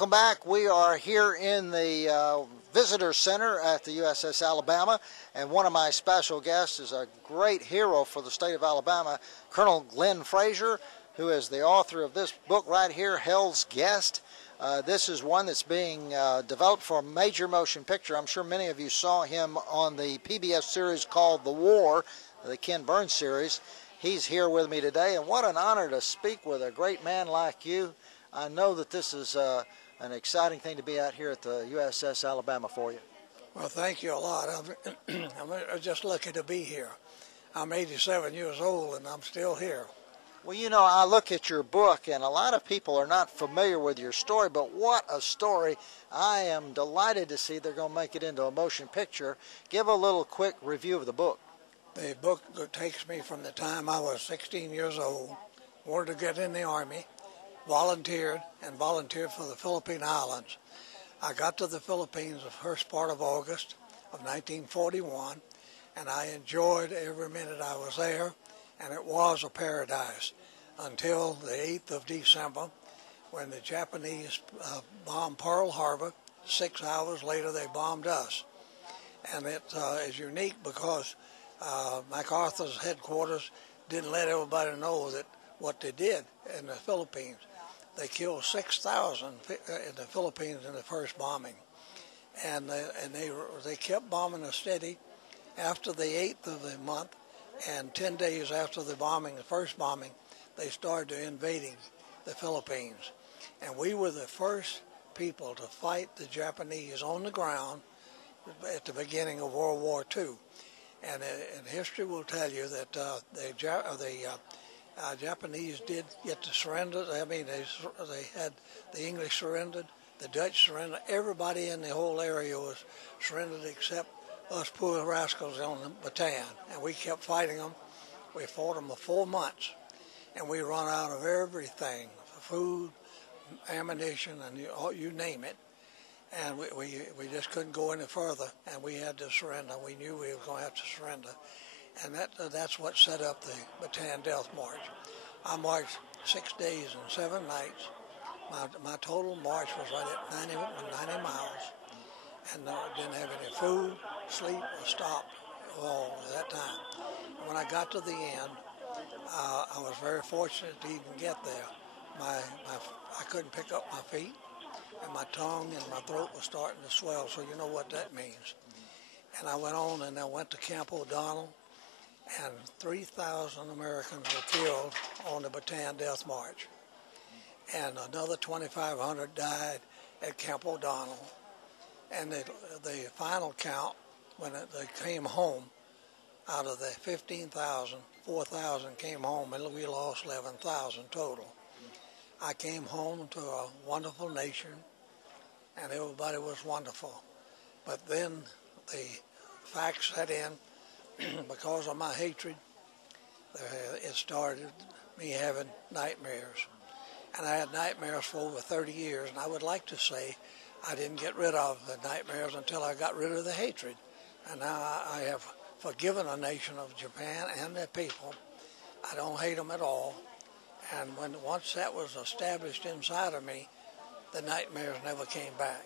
Welcome back. We are here in the Visitor Center at the USS Alabama, and one of my special guests is a great hero for the state of Alabama, Colonel Glenn Frazier, who is the author of this book right here, Hell's Guest. This is one that's being developed for a major motion picture. I'm sure many of you saw him on the PBS series called The War, the Ken Burns series. He's here with me today, and what an honor to speak with a great man like you. I know that this is an exciting thing to be out here at the USS Alabama for you. Well, thank you a lot. I'm just lucky to be here. I'm 87 years old and I'm still here. Well, you know, I look at your book and a lot of people are not familiar with your story, but what a story. I am delighted to see they're going to make it into a motion picture. Give a little quick review of the book. The book takes me from the time I was 16 years old, wanted to get in the Army, volunteered for the Philippine Islands. I got to the Philippines the first part of August of 1941, and I enjoyed every minute I was there, and it was a paradise until the 8th of December when the Japanese bombed Pearl Harbor. 6 hours later they bombed us. And it is unique because MacArthur's headquarters didn't let everybody know that what they did in the Philippines. They killed 6,000 in the Philippines in the first bombing, and they kept bombing us steady. After the 8th of the month, and 10 days after the bombing, the first bombing, they started invading the Philippines, and we were the first people to fight the Japanese on the ground at the beginning of World War II. And history will tell you that Japanese did get to surrender. I mean, they had the English surrendered, the Dutch surrendered. Everybody in the whole area was surrendered except us poor rascals on the Bataan. And we kept fighting them. We fought them for 4 months, and we run out of everything: food, ammunition, and you name it. And we just couldn't go any further, and we had to surrender. We knew we were going to have to surrender. And that's what set up the Bataan Death March. I marched 6 days and 7 nights. My total march was right at 90 miles. And didn't have any food, sleep, or stop all at that time. And when I got to the end, I was very fortunate to even get there. I couldn't pick up my feet, and my tongue and my throat was starting to swell, so you know what that means. And I went on and I went to Camp O'Donnell, and 3,000 Americans were killed on the Bataan Death March. And another 2,500 died at Camp O'Donnell. And the final count, when they came home, out of the 15,000, 4,000 came home, and we lost 11,000 total. I came home to a wonderful nation, and everybody was wonderful. But then the facts set in. Because of my hatred, it started me having nightmares. And I had nightmares for over 30 years, and I would like to say I didn't get rid of the nightmares until I got rid of the hatred. And now I have forgiven the nation of Japan and their people. I don't hate them at all. And once that was established inside of me, the nightmares never came back.